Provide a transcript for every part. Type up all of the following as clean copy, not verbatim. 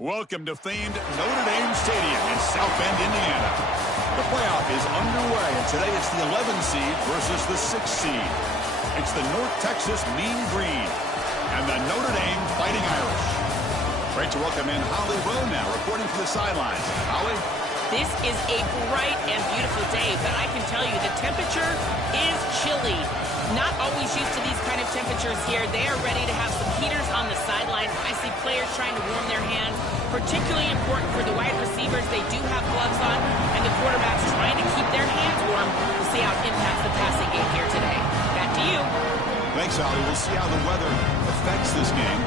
Welcome to famed Notre Dame Stadium in South Bend, Indiana. The playoff is underway, and today it's the 11 seed versus the 6 seed. It's the North Texas Mean Green and the Notre Dame Fighting Irish. Great to welcome in Holly Rowe now, reporting from the sidelines. Holly? This is a bright and beautiful day, but I can tell you the temperature is chilly. Not always used to these kind of temperatures here. They are ready to have some heaters on the sidelines. I see players trying to warm their hands. Particularly important for the wide receivers. They do have gloves on, and the quarterbacks trying to keep their hands warm. We'll see how it impacts the passing game here today. Back to you. Thanks, Holly. We'll see how the weather affects this game.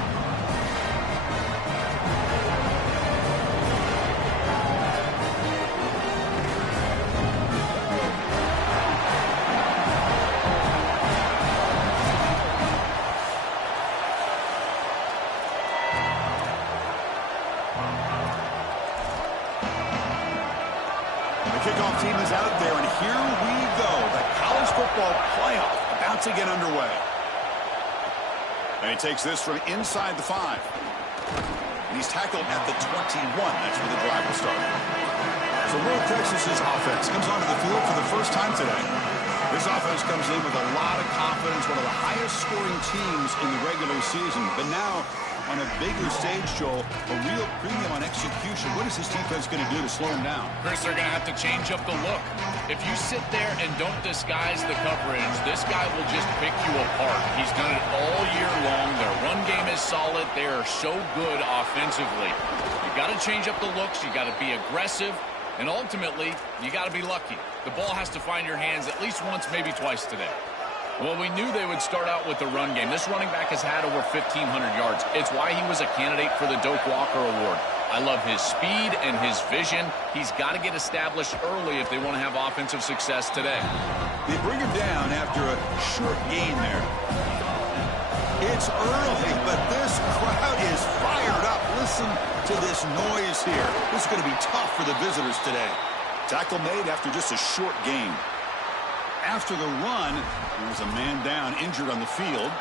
Kickoff team is out there, and here we go. The college football playoff about to get underway. And he takes this from inside the 5. And he's tackled at the 21. That's where the drive will start. So North Texas's offense comes onto the field for the first time today. This offense comes in with a lot of confidence, one of the highest scoring teams in the regular season. But now, on a bigger stage, Joel, a real premium on execution. What is this defense going to do to slow him down? Chris, they're going to have to change up the look. If you sit there and don't disguise the coverage, this guy will just pick you apart. He's done it all year long. Their run game is solid. They are so good offensively. You've got to change up the looks. You've got to be aggressive. And ultimately, you got to be lucky. The ball has to find your hands at least once, maybe twice today. Well, we knew they would start out with the run game. This running back has had over 1,500 yards. It's why he was a candidate for the Doak Walker Award. I love his speed and his vision. He's got to get established early if they want to have offensive success today. They bring him down after a short gain there. It's early, but this crowd is fired up. Listen to this noise here. This is going to be tough for the visitors today. Tackle made after just a short gain. After the run, there's a man down, injured on the field.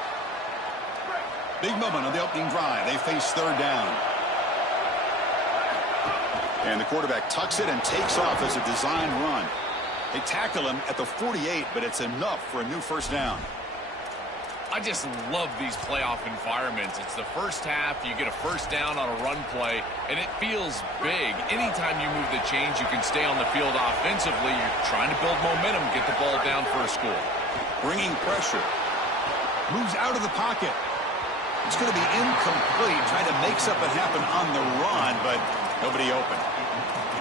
Big moment on the opening drive. They face third down. And the quarterback tucks it and takes off as a design run. They tackle him at the 48, but it's enough for a new first down. I just love these playoff environments. It's the first half. You get a first down on a run play, and it feels big. Anytime you move the chains, you can stay on the field offensively. You're trying to build momentum, get the ball down for a score. Bringing pressure. Moves out of the pocket. It's going to be incomplete. Trying to make something happen on the run, but nobody open.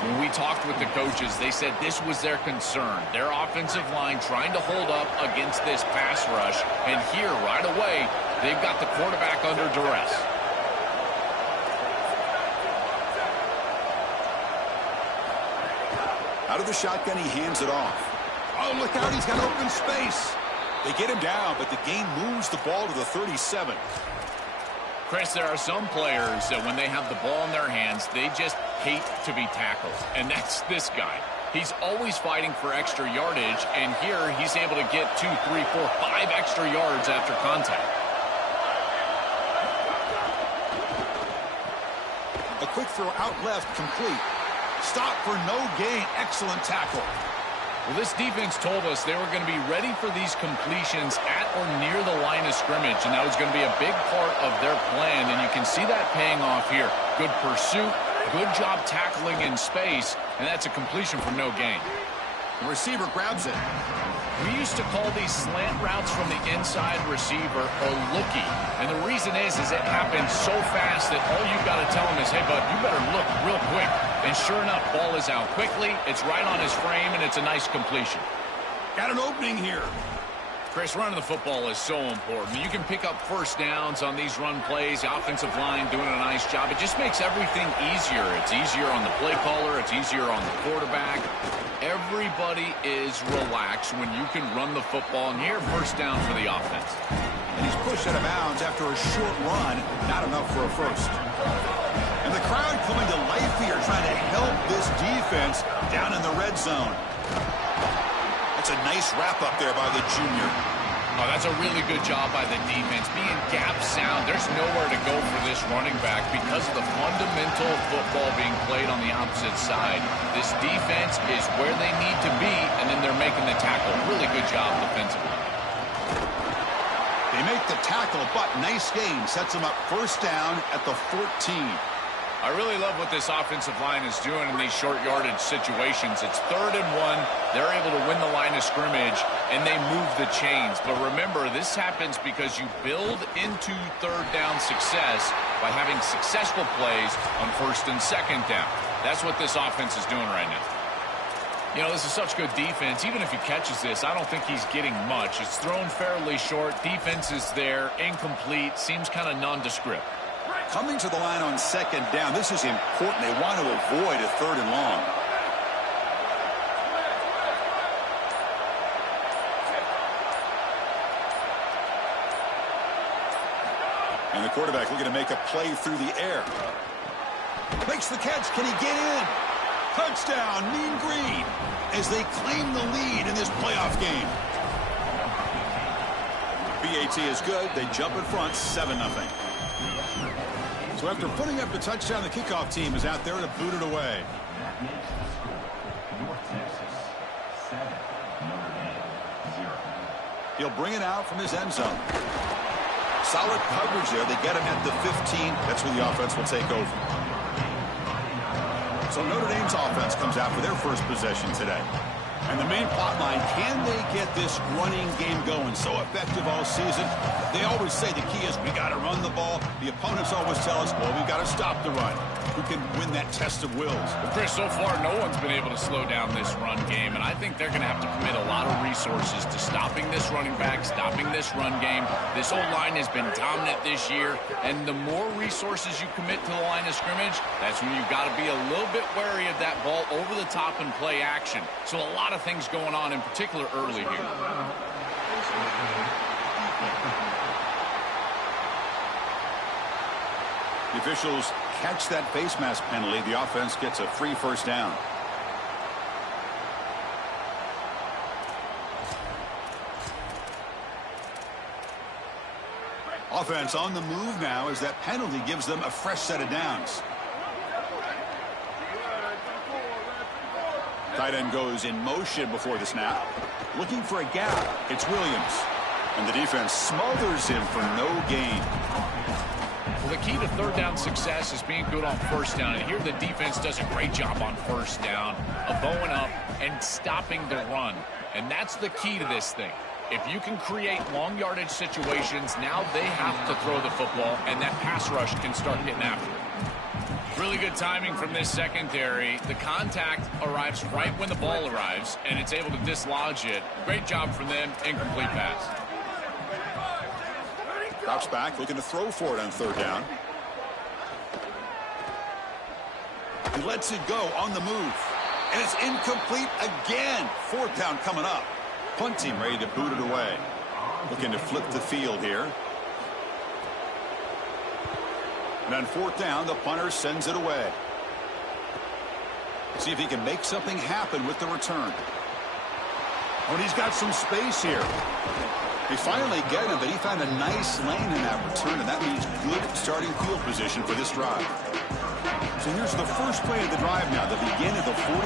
When we talked with the coaches, they said this was their concern. Their offensive line trying to hold up against this pass rush. And here, right away, they've got the quarterback under duress. Out of the shotgun, he hands it off. Oh, look out, he's got open space. They get him down, but the gain moves the ball to the 37. Chris, there are some players that when they have the ball in their hands, they just hate to be tackled. And that's this guy. He's always fighting for extra yardage, and here he's able to get 2, 3, 4, 5 extra yards after contact. A quick throw out left, complete. Stop for no gain. Excellent tackle. Well, this defense told us they were going to be ready for these completions at or near the line of scrimmage, and that was going to be a big part of their plan, and you can see that paying off here. Good pursuit, good job tackling in space, and that's a completion for no gain. The receiver grabs it. We used to call these slant routes from the inside receiver a lookie, and the reason is it happens so fast that all you've got to tell him is, hey, bud, you better look real quick. And sure enough, ball is out quickly, it's right on his frame, and it's a nice completion. Got an opening here. Chris, running the football is so important. You can pick up first downs on these run plays. The offensive line doing a nice job. It just makes everything easier. It's easier on the play caller. It's easier on the quarterback. Everybody is relaxed when you can run the football. And here, first down for the offense. And he's pushed out of bounds after a short run. Not enough for a first. And the crowd coming to life here, trying to help this defense down in the red zone. That's a nice wrap up there by the junior. Oh, that's a really good job by the defense. Being gap sound, there's nowhere to go for this running back because of the fundamental football being played on the opposite side. This defense is where they need to be, and then they're making the tackle. Really good job defensively. They make the tackle, but nice game. Sets them up first down at the 14. I really love what this offensive line is doing in these short yardage situations. It's 3rd and 1. They're able to win the line of scrimmage, and they move the chains. But remember, this happens because you build into 3rd down success by having successful plays on 1st and 2nd down. That's what this offense is doing right now. You know, this is such good defense. Even if he catches this, I don't think he's getting much. It's thrown fairly short. Defense is there, incomplete, seems kind of nondescript. Coming to the line on 2nd down, this is important. They want to avoid a 3rd and long. And the quarterback looking to make a play through the air. Makes the catch. Can he get in? Touchdown, Mean Green, as they claim the lead in this playoff game. BAT is good. They jump in front, 7-0. So after putting up the touchdown, the kickoff team is out there to boot it away. He'll bring it out from his end zone. Solid coverage there. They get him at the 15. That's where the offense will take over. So Notre Dame's offense comes out for their first possession today. And the main plot line, can they get this running game going? So effective all season. They always say the key is we got to run the ball. The opponents always tell us, well, we've got to stop the run. Who can win that test of wills? Well, Chris, so far no one's been able to slow down this run game, and I think they're going to have to commit a lot of resources to stopping this running back, stopping this run game. This whole line has been dominant this year, and the more resources you commit to the line of scrimmage, that's when you've got to be a little bit wary of that ball over the top and play action. So a lot of things going on, in particular early here. The officials catch that face mask penalty. The offense gets a free first down. Offense on the move now as that penalty gives them a fresh set of downs. Tight end goes in motion before the snap. Looking for a gap. It's Williams. And the defense smothers him for no gain. Well, the key to 3rd down success is being good on 1st down. And here the defense does a great job on 1st down of bowing up and stopping the run. And that's the key to this thing. If you can create long yardage situations, now they have to throw the football, and that pass rush can start getting after it. Really good timing from this secondary. The contact arrives right when the ball arrives, and it's able to dislodge it. Great job from them. Incomplete pass. Drops back, looking to throw for it on 3rd down. He lets it go on the move. And it's incomplete again. 4th down coming up. Punt team ready to boot it away. Looking to flip the field here. And on 4th down, the punter sends it away. See if he can make something happen with the return. Oh, and he's got some space here. They finally get him, but he found a nice lane in that return, and that means good starting field position for this drive. So here's the first play of the drive now, the begin of the 41.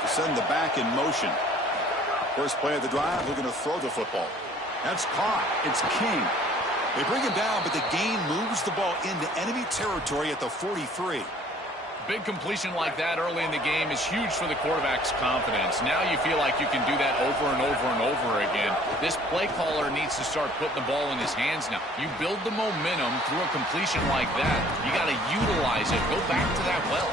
To send the back in motion. First play of the drive, looking to throw the football. That's caught. It's King. They bring him down, but the gain moves the ball into enemy territory at the 43. Big completion like that early in the game is huge for the quarterback's confidence. Now you feel like you can do that over and over and over again. This play caller needs to start putting the ball in his hands now. You build the momentum through a completion like that. You got to utilize it. Go back to that well.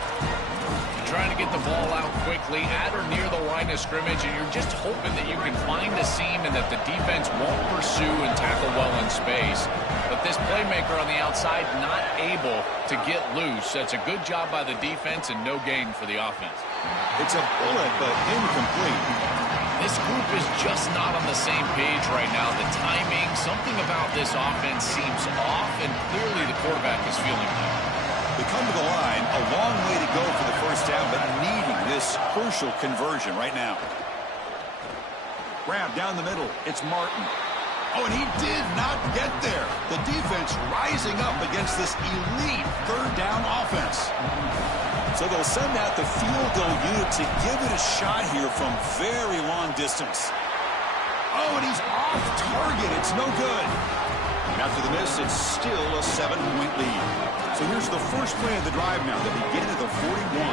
You're trying to get the ball out quickly at or near the line of scrimmage, and you're just hoping that you can find a seam and that the defense won't pursue and tackle well in space. But this playmaker on the outside not able to get loose. That's a good job by the defense and no gain for the offense. It's a bullet, but incomplete. This group is just not on the same page right now. The timing, something about this offense seems off, and clearly the quarterback is feeling that. They come to the line, a long way to go for the first down, but needing this crucial conversion right now. Grab down the middle. It's Martin. Oh, and he did not get there. The defense rising up against this elite third down offense. So they'll send out the field goal unit to give it a shot here from very long distance. Oh, and he's off target. It's no good. And after the miss, it's still a 7-point lead. So here's the first play of the drive now, the beginning of the 41.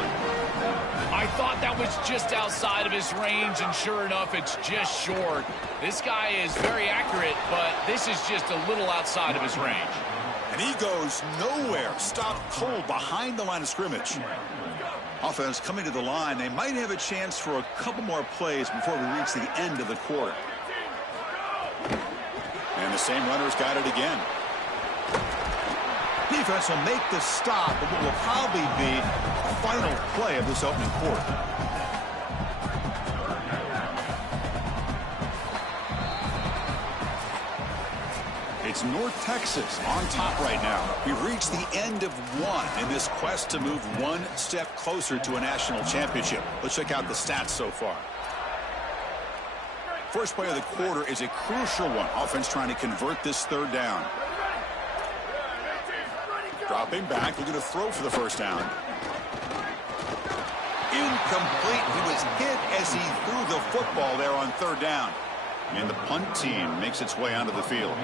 I thought that was just outside of his range, and sure enough, it's just short. This guy is very accurate, but this is just a little outside of his range. And he goes nowhere. Stopped cold behind the line of scrimmage. Offense coming to the line. They might have a chance for a couple more plays before we reach the end of the quarter. And the same runner's got it again. Defense will make the stop, but what will probably be the final play of this opening quarter. It's North Texas on top right now. We've reached the end of one in this quest to move one step closer to a national championship. Let's check out the stats so far. First play of the quarter is a crucial one. Offense trying to convert this third down. Dropping back, looking to throw for the first down. Incomplete. He was hit as he threw the football there on third down. And the punt team makes its way onto the field.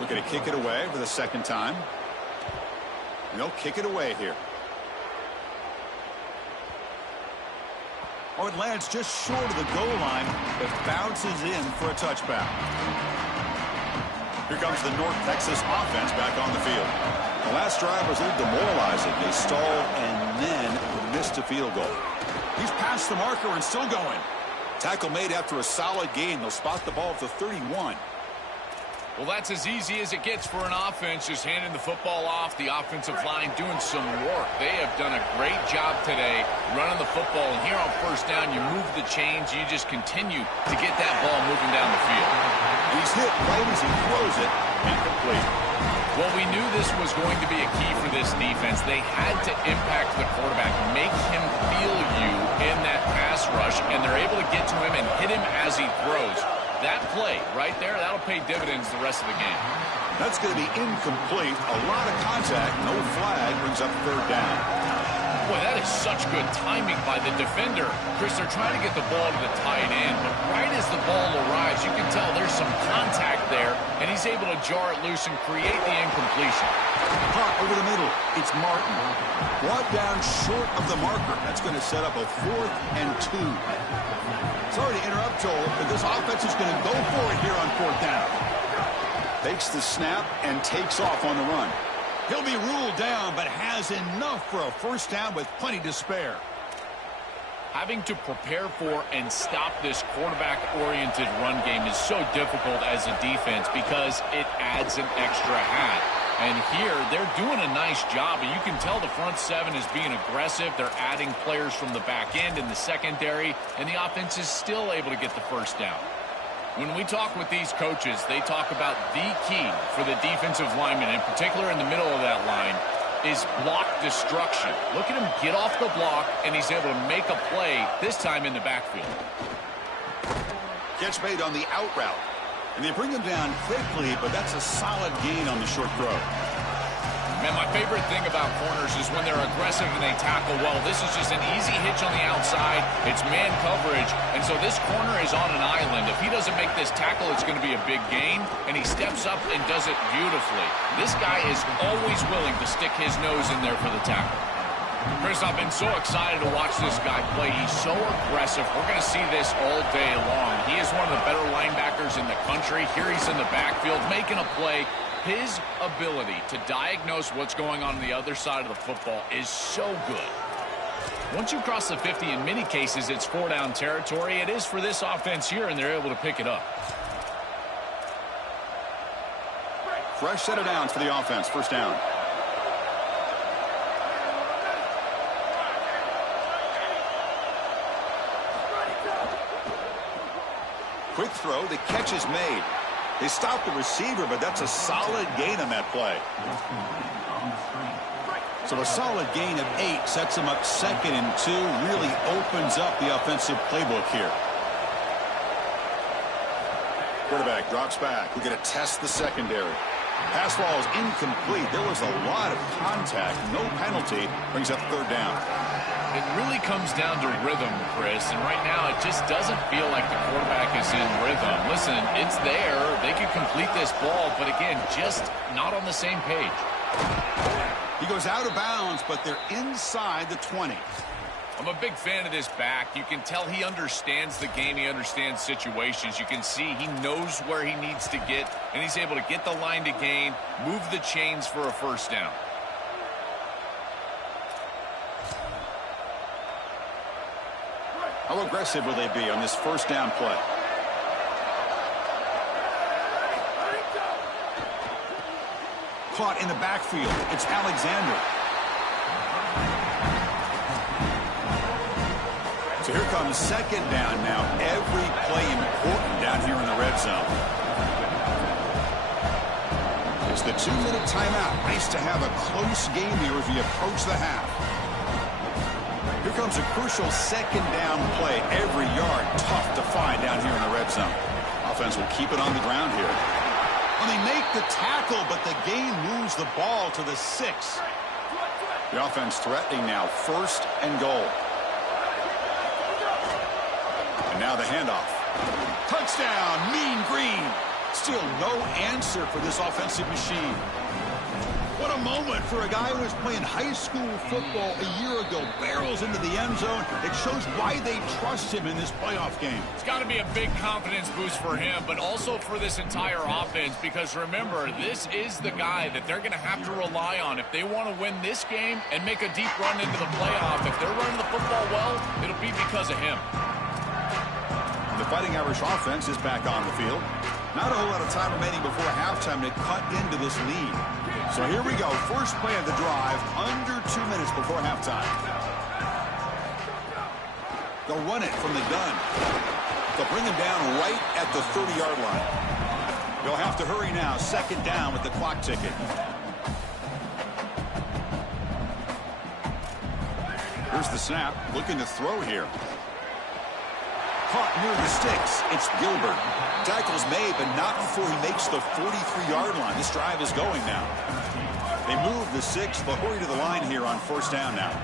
Looking to kick it away for the second time. And they'll kick it away here. Oh, it lands just short of the goal line. It bounces in for a touchback. Here comes the North Texas offense back on the field. The last drive was a little demoralizing. They stalled and then missed a field goal. He's past the marker and still going. Tackle made after a solid gain. They'll spot the ball at the 31. Well, that's as easy as it gets for an offense, just handing the football off. The offensive line doing some work. They have done a great job today running the football. And here on first down, you move the chains. You just continue to get that ball moving down the field. He's hit right as he throws it. Incomplete. Well, we knew this was going to be a key for this defense. They had to impact the quarterback, make him feel you in that pass rush, and they're able to get to him and hit him as he throws. That play right there, that'll pay dividends the rest of the game. That's going to be incomplete. A lot of contact. No flag brings up third down. Boy, that is such good timing by the defender. Chris, they're trying to get the ball to the tight end, but right as the ball arrives, you can tell there's some contact there, and he's able to jar it loose and create the incompletion. Caught over the middle. It's Martin. Brought down short of the marker. That's going to set up a 4th and 2. Sorry to interrupt, Joel, but this offense is going to go for it here on 4th down. Takes the snap and takes off on the run. He'll be ruled down, but has enough for a first down with plenty to spare. Having to prepare for and stop this quarterback-oriented run game is so difficult as a defense because it adds an extra hat. And here, they're doing a nice job, and you can tell the front seven is being aggressive. They're adding players from the back end in the secondary, and the offense is still able to get the first down. When we talk with these coaches, they talk about the key for the defensive lineman, in particular in the middle of that line, is block destruction. Look at him get off the block, and he's able to make a play, this time in the backfield. Catch made on the out route. And they bring him down quickly, but that's a solid gain on the short throw. Man, my favorite thing about corners is when they're aggressive and they tackle well. This is just an easy hitch on the outside. It's man coverage, and so this corner is on an island. If he doesn't make this tackle, it's going to be a big gain, and he steps up and does it beautifully. This guy is always willing to stick his nose in there for the tackle. Chris, I've been so excited to watch this guy play. He's so aggressive. We're going to see this all day long. He is one of the better linebackers in the country. Here he's in the backfield making a play. His ability to diagnose what's going on the other side of the football is so good. Once you cross the 50, in many cases, it's 4-down territory. It is for this offense here, and they're able to pick it up. Fresh set of downs for the offense. First down. Quick throw. The catch is made. They stopped the receiver, but that's a solid gain on that play. So a solid gain of 8 sets him up 2nd and 2, really opens up the offensive playbook here. Quarterback drops back. We're going to test the secondary. Pass ball is incomplete. There was a lot of contact. No penalty. Brings up 3rd down. It really comes down to rhythm, Chris, and right now it just doesn't feel like the quarterback is in rhythm. Listen, it's there. They can complete this ball, but again, just not on the same page. He goes out of bounds, but they're inside the 20. I'm a big fan of this back. You can tell he understands the game. He understands situations. You can see he knows where he needs to get, and he's able to get the line to gain, move the chains for a 1st down. How aggressive will they be on this 1st down play? Caught in the backfield. It's Alexander. So here comes 2nd down now. Every play important down here in the red zone. It's the 2-minute timeout. Nice to have a close game here as we approach the half. Here comes a crucial 2nd down play. Every yard tough to find down here in the red zone. Offense will keep it on the ground here. Well, they make the tackle, but the gain moves the ball to the 6. The offense threatening now, 1st and goal. And now the handoff. Touchdown, Mean Green. Still no answer for this offensive machine. What a moment for a guy who was playing high school football a year ago. Barrels into the end zone. It shows why they trust him in this playoff game. It's got to be a big confidence boost for him, but also for this entire offense, because remember, this is the guy that they're going to have to rely on if they want to win this game and make a deep run into the playoff. If they're running the football well, it'll be because of him. The Fighting Irish offense is back on the field. Not a whole lot of time remaining before halftime to cut into this lead. So here we go. First play of the drive, under 2 minutes before halftime. They'll run it from the gun. They'll bring him down right at the 30-yard line. They'll have to hurry now. 2nd down with the clock ticking. Here's the snap. Looking to throw here. Caught near the sticks. It's Gilbert. Tackle's made, but not before he makes the 43-yard line. This drive is going now. They move the 6. They'll hurry to the line here on 1st down now.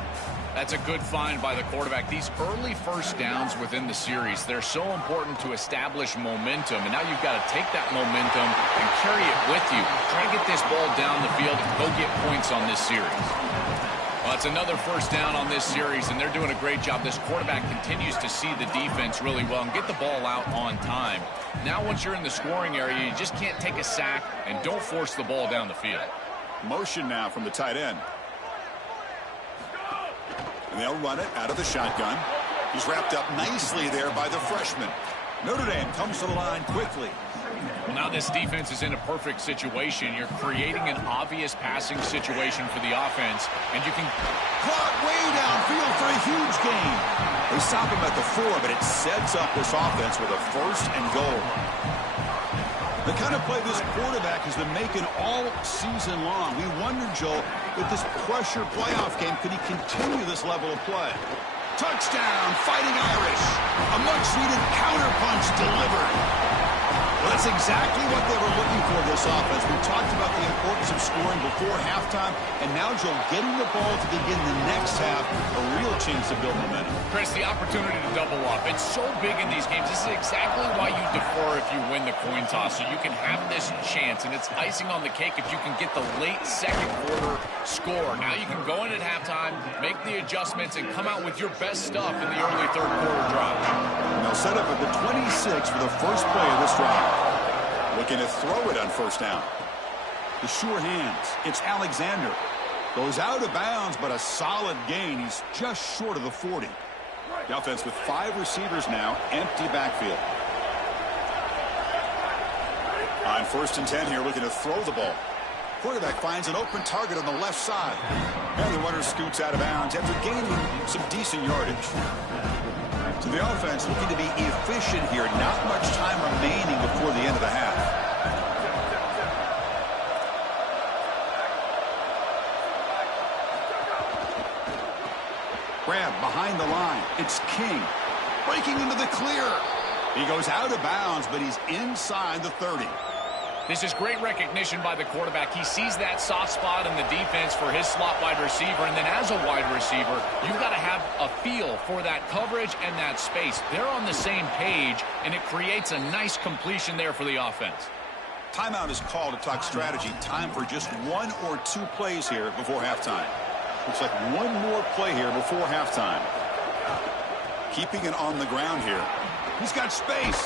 That's a good find by the quarterback. These early 1st downs within the series, they're so important to establish momentum. And now you've got to take that momentum and carry it with you. Try to get this ball down the field and go get points on this series. Well, it's another 1st down on this series, and they're doing a great job. This quarterback continues to see the defense really well and get the ball out on time. Now, once you're in the scoring area, you just can't take a sack and don't force the ball down the field. Motion now from the tight end. And they'll run it out of the shotgun. He's wrapped up nicely there by the freshman. Notre Dame comes to the line quickly. Well, now this defense is in a perfect situation. You're creating an obvious passing situation for the offense, and you can caught way downfield for a huge gain. They stop him at the 4, but it sets up this offense with a 1st and goal. The kind of play this quarterback has been making all season long. We wonder, Joel, with this pressure playoff game, could he continue this level of play? Touchdown, Fighting Irish. A much-needed counterpunch delivered. Well, that's exactly what they were looking for, this offense. We talked about the importance of scoring before halftime, and now, Joel, getting the ball to begin the next half, a real chance to build momentum. Chris, the opportunity to double up. It's so big in these games. This is exactly why you defer if you win the coin toss, so you can have this chance, and it's icing on the cake if you can get the late 2nd quarter score. Now you can go in at halftime, make the adjustments, and come out with your best stuff in the early 3rd quarter drive. And they'll set up at the 26 for the first play of this drive. Looking to throw it on 1st down. The sure hands. It's Alexander. Goes out of bounds, but a solid gain. He's just short of the 40. The offense with 5 receivers now. Empty backfield. On 1st and 10 here, looking to throw the ball. Quarterback finds an open target on the left side. And the runner scoots out of bounds after gaining some decent yardage. So the offense looking to be efficient here. Not much time remaining before the end of the half. grab behind the line. It's King breaking into the clear. He goes out of bounds, but he's inside the 30. This is great recognition by the quarterback. He sees that soft spot in the defense for his slot wide receiver, and then as a wide receiver, you've got to have a feel for that coverage and that space. They're on the same page, and it creates a nice completion there for the offense. Timeout is called to talk strategy. Time for just one or two plays here before halftime. Looks like one more play here before halftime. Keeping it on the ground here. He's got space.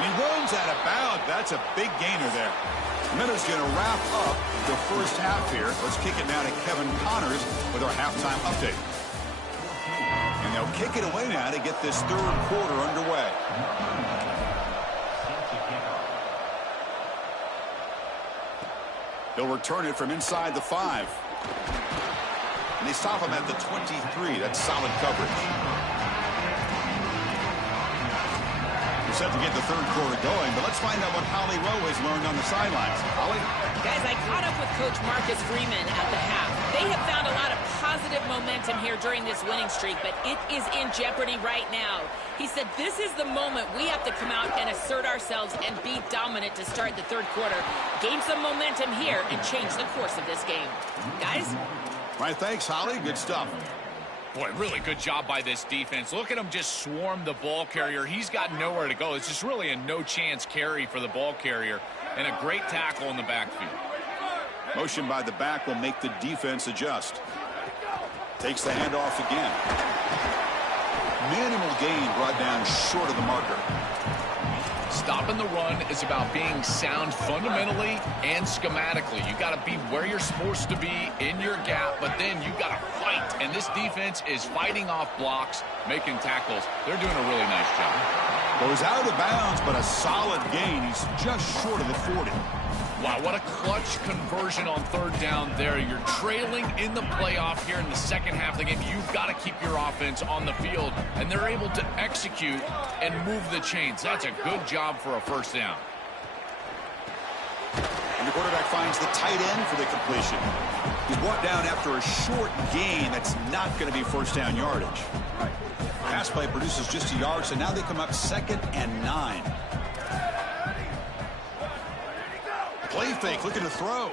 And he runs out of bounds. That's a big gainer there. Miller's going to wrap up the first half here. Let's kick it now to Kevin Connors with our halftime update. And they'll kick it away now to get this third quarter underway. They'll return it from inside the 5. And they stop him at the 23. That's solid coverage. Set to get the third quarter going, but let's find out what Holly Rowe has learned on the sidelines. Holly? Guys, I caught up with Coach Marcus Freeman at the half. They have found a lot of positive momentum here during this winning streak, but it is in jeopardy right now. He said this is the moment we have to come out and assert ourselves and be dominant to start the third quarter, gain some momentum here, and change the course of this game. Guys? All right, thanks, Holly. Good stuff. Boy, really good job by this defense. Look at him just swarm the ball carrier. He's got nowhere to go. It's just really a no-chance carry for the ball carrier, and a great tackle in the backfield. Motion by the back will make the defense adjust. Takes the handoff again. Minimal gain brought down short of the marker. Stopping the run is about being sound fundamentally and schematically. You got to be where you're supposed to be in your gap, but then you got to fight. And this defense is fighting off blocks, making tackles. They're doing a really nice job. Goes out of bounds, but a solid gain. He's just short of the 40. Wow, what a clutch conversion on third down there. You're trailing in the playoff here in the second half of the game. You've got to keep your offense on the field, and they're able to execute and move the chains. That's a good job for a first down. And the quarterback finds the tight end for the completion. He's brought down after a short gain. That's not going to be first down yardage. Pass play produces just a yard, so now they come up 2nd and 9. Play fake, looking to throw.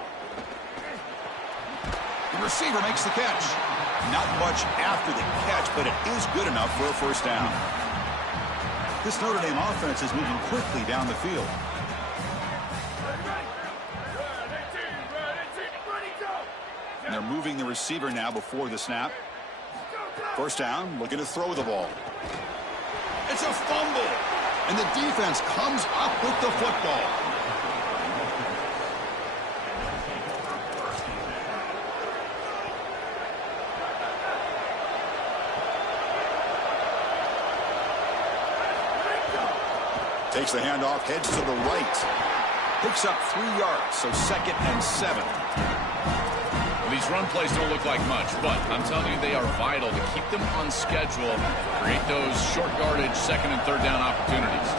The receiver makes the catch. Not much after the catch, but it is good enough for a first down. This Notre Dame offense is moving quickly down the field. And they're moving the receiver now before the snap. First down, looking to throw the ball. It's a fumble, and the defense comes up with the football. Takes the handoff, heads to the right. Picks up 3 yards, so 2nd and 7. These run plays don't look like much, but I'm telling you they are vital to keep them on schedule, create those short yardage 2nd and 3rd down opportunities.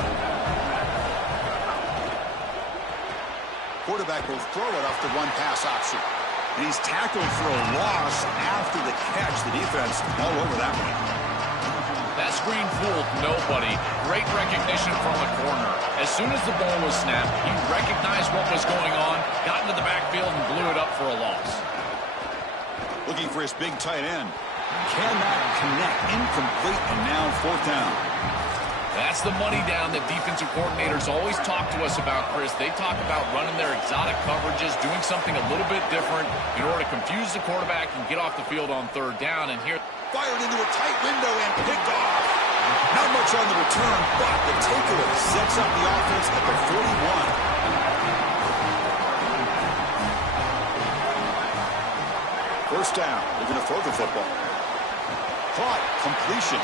Quarterback will throw it off the run-pass option. And he's tackled for a loss after the catch. The defense all over that one. That screen fooled nobody. Great recognition from the corner. As soon as the ball was snapped, he recognized what was going on, got into the backfield, and blew it up for a loss. Looking for his big tight end. Cannot connect. Incomplete, and now 4th down. That's the money down that defensive coordinators always talk to us about, Chris. They talk about running their exotic coverages, doing something a little bit different in order to confuse the quarterback and get off the field on 3rd down. And here, fired into a tight window and picked off. Not much on the return, but the takeaway sets up the offense at the 41. First down. They're going to throw the football. Caught. Completion.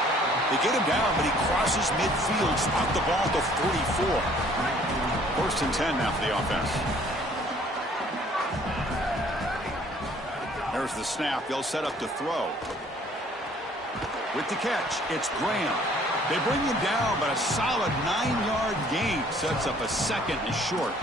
They get him down, but he crosses midfield. Spot the ball at the 44. 1st and 10 now for the offense. There's the snap. They'll set up to throw. With the catch, it's Graham. They bring him down, but a solid 9-yard gain sets up a 2nd and short.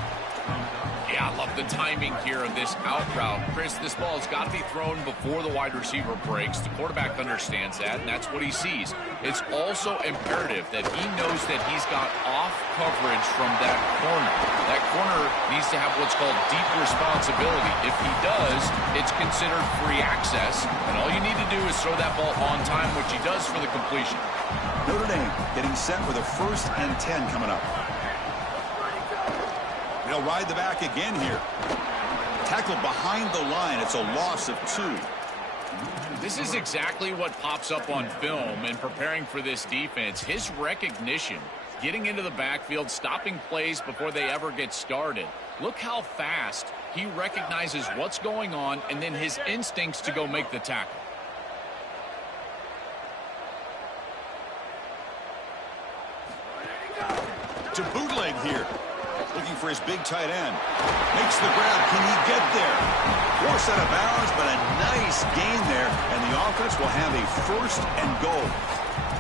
Yeah, I love the timing here of this out route. Chris, this ball has got to be thrown before the wide receiver breaks. The quarterback understands that, and that's what he sees. It's also imperative that he knows that he's got off coverage from that corner. That corner needs to have what's called deep responsibility. If he does, it's considered free access, and all you need to do is throw that ball on time, which he does for the completion. Notre Dame getting set with a 1st and 10 coming up. They'll ride the back again here. Tackled behind the line. It's a loss of 2. This is exactly what pops up on film in preparing for this defense. His recognition, getting into the backfield, stopping plays before they ever get started. Look how fast he recognizes what's going on and then his instincts to go make the tackle. To bootleg here. Looking for his big tight end. Makes the grab. Can he get there? Forced out of bounds, but a nice gain there. And the offense will have a 1st and goal.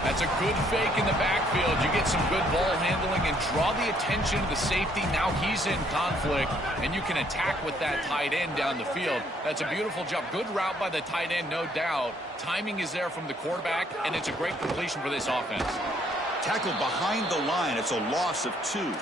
That's a good fake in the backfield. You get some good ball handling and draw the attention of the safety. Now he's in conflict, and you can attack with that tight end down the field. That's a beautiful job. Good route by the tight end, no doubt. Timing is there from the quarterback, and it's a great completion for this offense. Tackled behind the line. It's a loss of 2.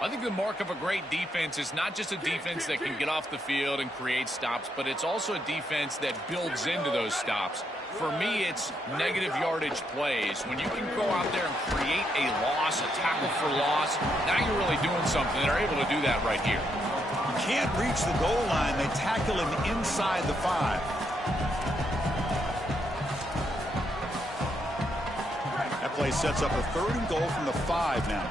I think the mark of a great defense is not just a defense that can get off the field and create stops, but it's also a defense that builds into those stops. For me, it's negative yardage plays. When you can go out there and create a loss, a tackle for loss, now you're really doing something. They're able to do that right here. Can't reach the goal line. They tackle him inside the 5. That play sets up a 3rd and goal from the 5 now.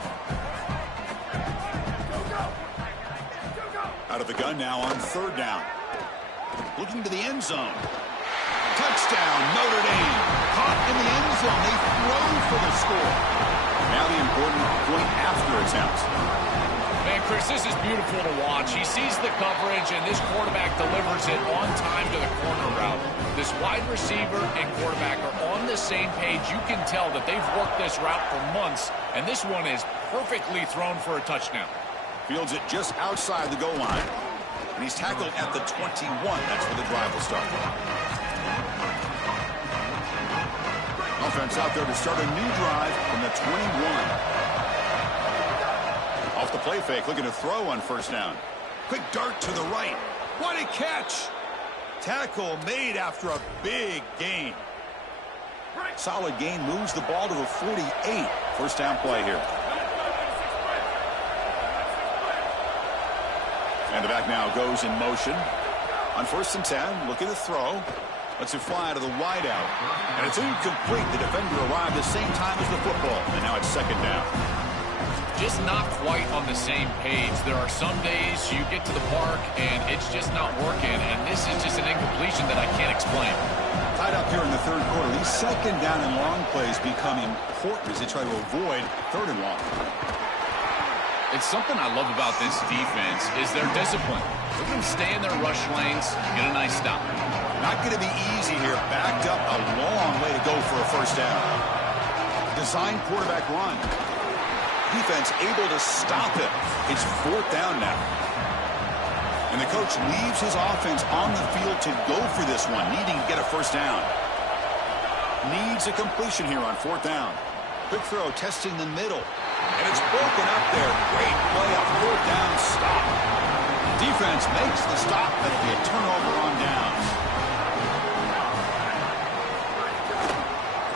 Out of the gun now on 3rd down. Looking to the end zone. Touchdown, Notre Dame. Caught in the end zone. They throw for the score. Now the important point after attempt. Man, Chris, this is beautiful to watch. He sees the coverage, and this quarterback delivers it on time to the corner route. This wide receiver and quarterback are on the same page. You can tell that they've worked this route for months, and this one is perfectly thrown for a touchdown. Fields it just outside the goal line. And he's tackled at the 21. That's where the drive will start. Offense out there to start a new drive from the 21. Off the play fake, looking to throw on 1st down. Quick dart to the right. What a catch! Tackle made after a big gain. Solid gain, moves the ball to the 48. 1st down play here. And the back now goes in motion. On 1st and 10, looking to throw. Lets it fly out of the wideout. And it's incomplete. The defender arrived the same time as the football. And now it's 2nd down. Just not quite on the same page. There are some days you get to the park and it's just not working. And this is just an incompletion that I can't explain. Tied up here in the 3rd quarter. These 2nd down and long plays become important as they try to avoid 3rd and long. It's something I love about this defense is their discipline. Look at them stay in their rush lanes, get a nice stop. Not going to be easy here. Backed up a long way to go for a 1st down. Design quarterback run. Defense able to stop it. It's 4th down now. And the coach leaves his offense on the field to go for this one, needing to get a 1st down. Needs a completion here on 4th down. Quick throw, testing the middle. And it's broken up there. Great play, a 4th down stop. Defense makes the stop. That'll be a turnover on downs.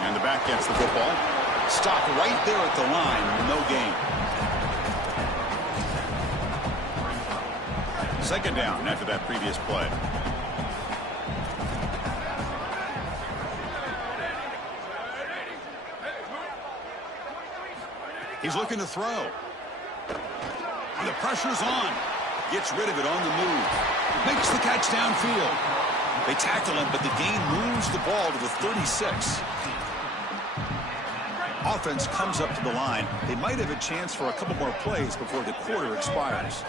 And the back gets the football. Stop right there at the line. No gain. 2nd down after that previous play. He's looking to throw. And the pressure's on. Gets rid of it on the move. Makes the catch downfield. They tackle him, but the gain moves the ball to the 36. Offense comes up to the line. They might have a chance for a couple more plays before the quarter expires.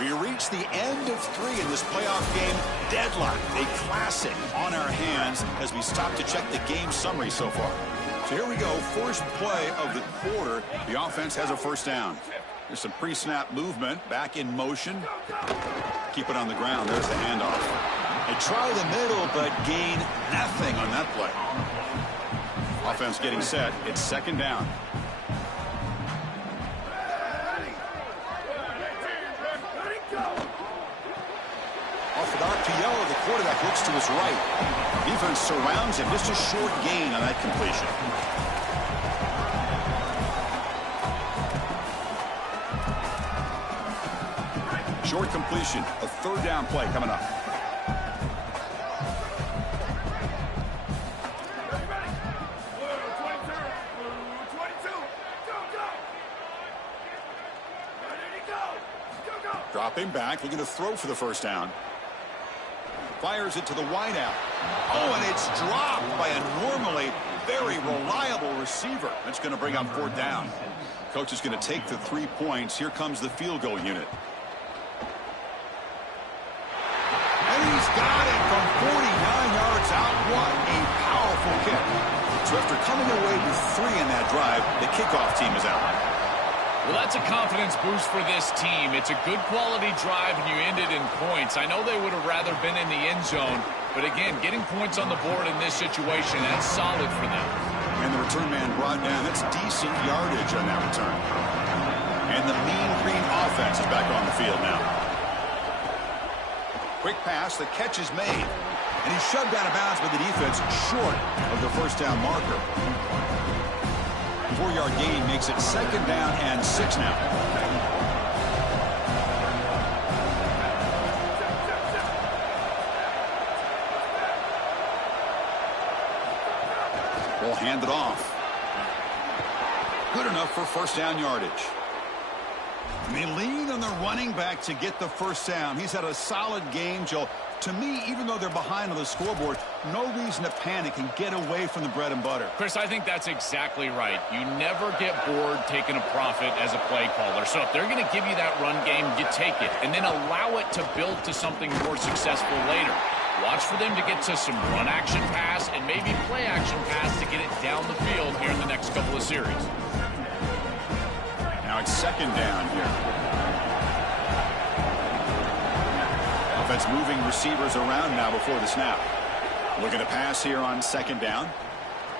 We reach the end of 3 in this playoff game. Deadlock, a classic on our hands as we stop to check the game summary so far. So here we go, first play of the quarter. The offense has a first down. There's some pre-snap movement, back in motion. Keep it on the ground. There's the handoff. They try the middle, but gain nothing on that play. Offense getting set. It's second down. Off the RPO, the quarterback looks to his right. Defense surrounds him. Just a short gain on that completion. Short completion. A third down play coming up. Dropping back, looking to throw for the first down. Fires it to the wideout. Oh, and it's dropped by a normally very reliable receiver. That's going to bring up fourth down. Coach is going to take the 3 points. Here comes the field goal unit. And he's got it from 49 yards out. What a powerful kick. So after coming away with 3 in that drive, the kickoff team is out. Well, that's a confidence boost for this team. It's a good quality drive, and you ended in points. I know they would have rather been in the end zone, but again, getting points on the board in this situation, that's solid for them. And the return man brought down. That's decent yardage on that return. And the Mean Green offense is back on the field now. Quick pass, the catch is made. And he's shoved out of bounds by the defense short of the first down marker. 4-yard gain makes it second down and 6 now. Ball handed off. Good enough for first down yardage. And they lean on the running back to get the first down. He's had a solid game, Joe. To me, even though they're behind on the scoreboard, no reason to panic and get away from the bread and butter. Chris, I think that's exactly right. You never get bored taking a profit as a play caller. So if they're going to give you that run game, you take it. And then allow it to build to something more successful later. Watch for them to get to some run action pass and maybe play action pass to get it down the field here in the next couple of series. Now it's second down here. Offense moving receivers around now before the snap. Looking to pass here on second down.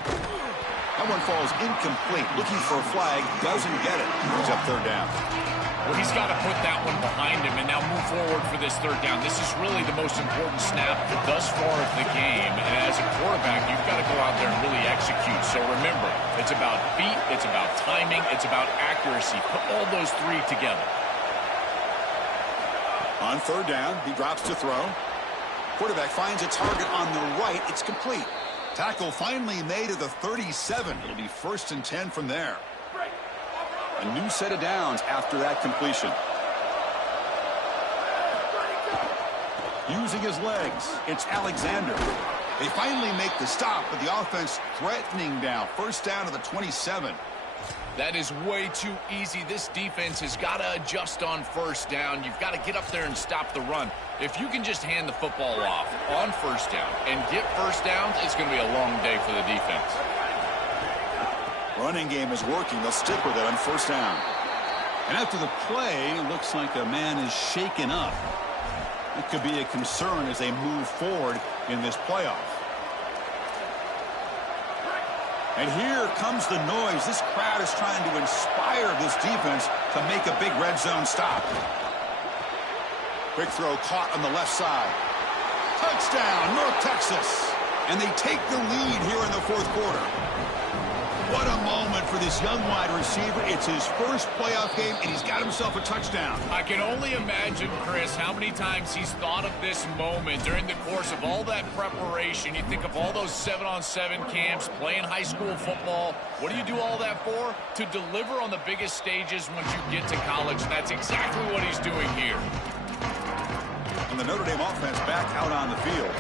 That one falls incomplete. Looking for a flag. Doesn't get it. Brings up third down. Well, he's got to put that one behind him and now move forward for this third down. This is really the most important snap thus far of the game. And as a quarterback, you've got to go out there and really execute. So remember, it's about feet, it's about timing, it's about accuracy. Put all those 3 together. On third down, he drops to throw. Quarterback finds a target on the right. It's complete. Tackle finally made at the 37. It'll be first and 10 from there. A new set of downs after that completion. Using his legs, it's Alexander. They finally make the stop, but the offense threatening down. First down to the 27. That is way too easy. This defense has got to adjust on first down. You've got to get up there and stop the run. If you can just hand the football off on first down and get first downs, it's going to be a long day for the defense. Running game is working. They'll stick with it on first down. And after the play, it looks like a man is shaken up. It could be a concern as they move forward in this playoff. And here comes the noise. This crowd is trying to inspire this defense to make a big red zone stop. Quick throw caught on the left side. Touchdown, North Texas. And they take the lead here in the fourth quarter. What a moment for this young wide receiver. It's his first playoff game, and he's got himself a touchdown. I can only imagine, Chris, how many times he's thought of this moment during the course of all that preparation. You think of all those 7-on-7 camps, playing high school football. What do you do all that for? To deliver on the biggest stages once you get to college. And that's exactly what he's doing here. And the Notre Dame offense back out on the field.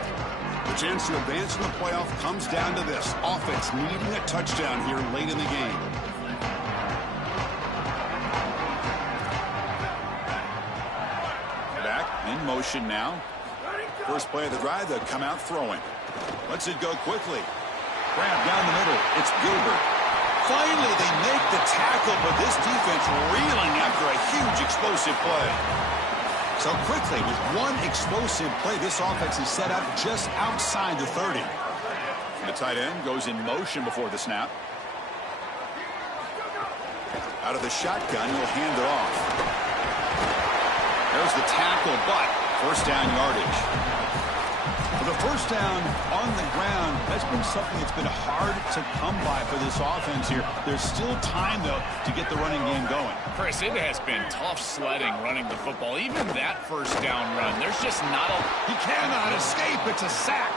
The chance to advance in the playoff comes down to this. Offense needing a touchdown here late in the game. Back in motion now. First play of the drive, they'll come out throwing. Lets it go quickly. Grab down the middle. It's Gilbert. Finally, they make the tackle, but this defense reeling after a huge explosive play. So quickly, with one explosive play, this offense is set up just outside the 30. The tight end goes in motion before the snap. Out of the shotgun, he'll hand it off. There's the tackle, but first down yardage. For the first down on the ground, that's been something that's been hard to come by for this offense here. There's still time, though, to get the running game going. Chris, it has been tough sledding running the football. Even that first down run, there's just not a... He cannot escape. It's a sack.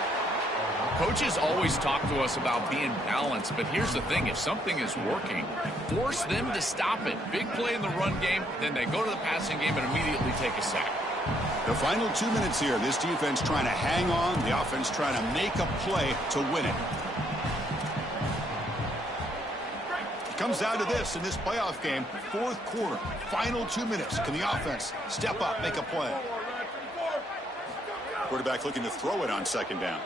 Coaches always talk to us about being balanced, but here's the thing. If something is working, force them to stop it. Big play in the run game, then they go to the passing game and immediately take a sack. The final 2 minutes here. This defense trying to hang on. The offense trying to make a play to win it. It comes down to this in this playoff game. Fourth quarter. Final 2 minutes. Can the offense step up, make a play? Quarterback looking to throw it on second down.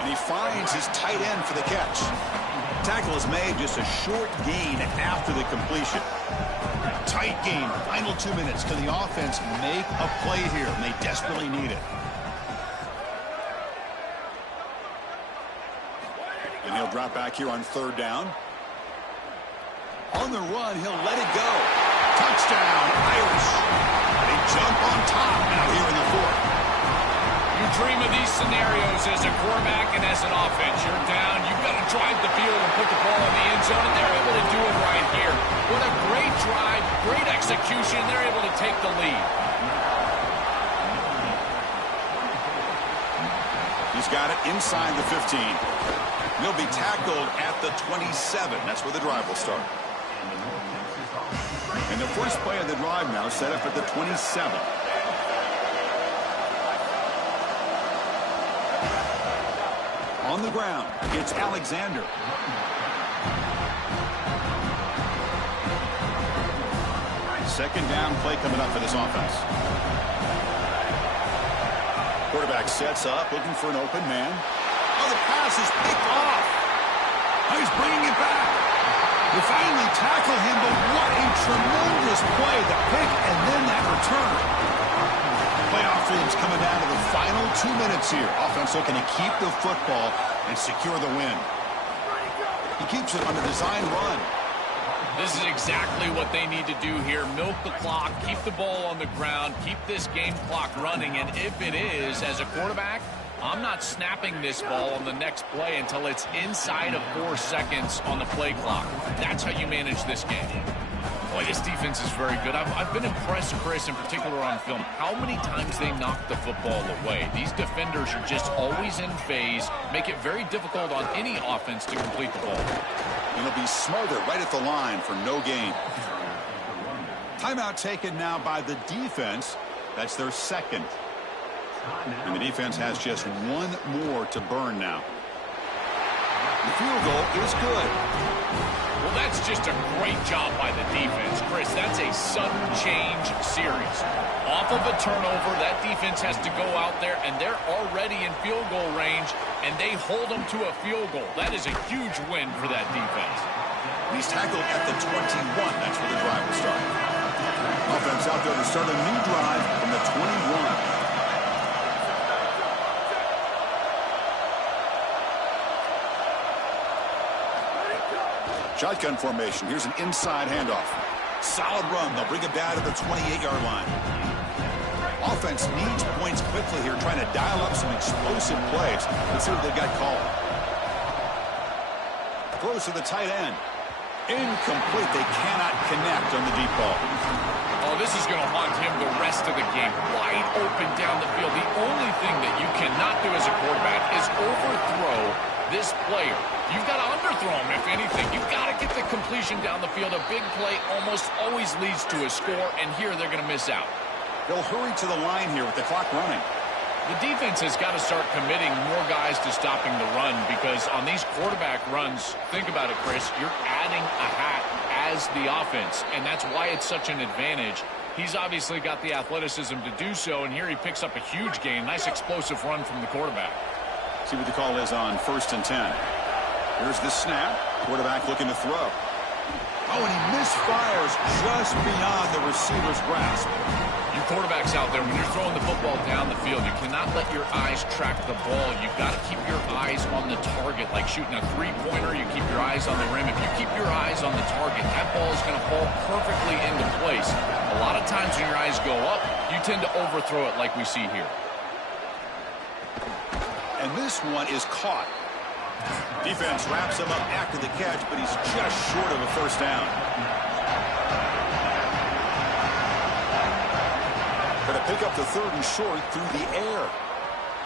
And he finds his tight end for the catch. Tackle is made, just a short gain after the completion. Tight game, final 2 minutes. Can the offense make a play here? And they desperately need it. And he'll drop back here on third down. On the run, he'll let it go. Touchdown, Irish. They jump on top now here in the fourth. You dream of these scenarios as a quarterback and as an offense. You're down, you've got to drive the field and put the ball in the end zone, and they're able to do it right here. What a great drive, great execution. They're able to take the lead. He's got it inside the 15. He'll be tackled at the 27. That's where the drive will start. And the first play of the drive now set up at the 27. On the ground, it's Alexander. Second down play coming up for this offense. Quarterback sets up, looking for an open man. Oh, the pass is picked off. Oh, he's bringing it back. They finally tackle him, but what a tremendous play. The pick and then that return. Playoff dreams coming down to the final 2 minutes here. Offense looking to keep the football and secure the win. He keeps it on the design run. This is exactly what they need to do here. Milk the clock, keep the ball on the ground, keep this game clock running. And if it is, as a quarterback, I'm not snapping this ball on the next play until it's inside of 4 seconds on the play clock. That's how you manage this game. Boy, this defense is very good. I've been impressed, Chris, in particular on film, how many times they knock the football away. These defenders are just always in phase, make it very difficult on any offense to complete the ball. And he'll be smothered right at the line for no gain. Timeout taken now by the defense. That's their second. And the defense has just one more to burn now. The field goal is good. Well, that's just a great job by the defense, Chris. That's a sudden change series. Off of a turnover, that defense has to go out there, and they're already in field goal range, and they hold them to a field goal. That is a huge win for that defense. He's tackled at the 21. That's where the drive will start. Offense out there to start a new drive from the 21. Shotgun formation. Here's an inside handoff. Solid run. They'll bring it down to the 28-yard line. Offense needs points quickly here, trying to dial up some explosive plays. Let's see what they've got called. Throws to the tight end. Incomplete. They cannot connect on the deep ball. Oh, this is going to haunt him the rest of the game. Wide open down the field. The only thing that you cannot do as a quarterback is overthrow this player. You've got to underthrow him, if anything. You've got to get the completion down the field. A big play almost always leads to a score, and here they're going to miss out. They'll hurry to the line here with the clock running. The defense has got to start committing more guys to stopping the run, because on these quarterback runs, think about it, Chris, you're adding a hat as the offense, and that's why it's such an advantage. He's obviously got the athleticism to do so, and here he picks up a huge gain. Nice explosive run from the quarterback. See what the call is on 1st and 10. Here's the snap. Quarterback looking to throw. Oh, and he misfires just beyond the receiver's grasp. You quarterbacks out there, when you're throwing the football down the field, you cannot let your eyes track the ball. You've got to keep your eyes on the target. Like shooting a three-pointer, you keep your eyes on the rim. If you keep your eyes on the target, that ball is going to fall perfectly into place. A lot of times when your eyes go up, you tend to overthrow it like we see here. And this one is caught. Defense wraps him up after the catch, but he's just short of a first down. Going to pick up the 3rd and short through the air.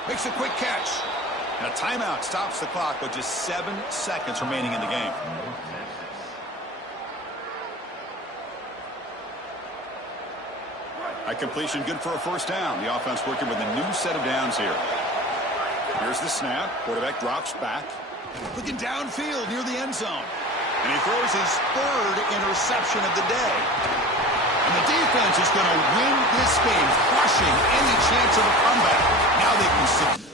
Makes a quick catch. And a timeout stops the clock with just 7 seconds remaining in the game. At completion, good for a first down. The offense working with a new set of downs here. Here's the snap. Quarterback drops back. Looking downfield near the end zone. And he throws his 3rd interception of the day. And the defense is going to win this game, crushing any chance of a comeback. Now they can sit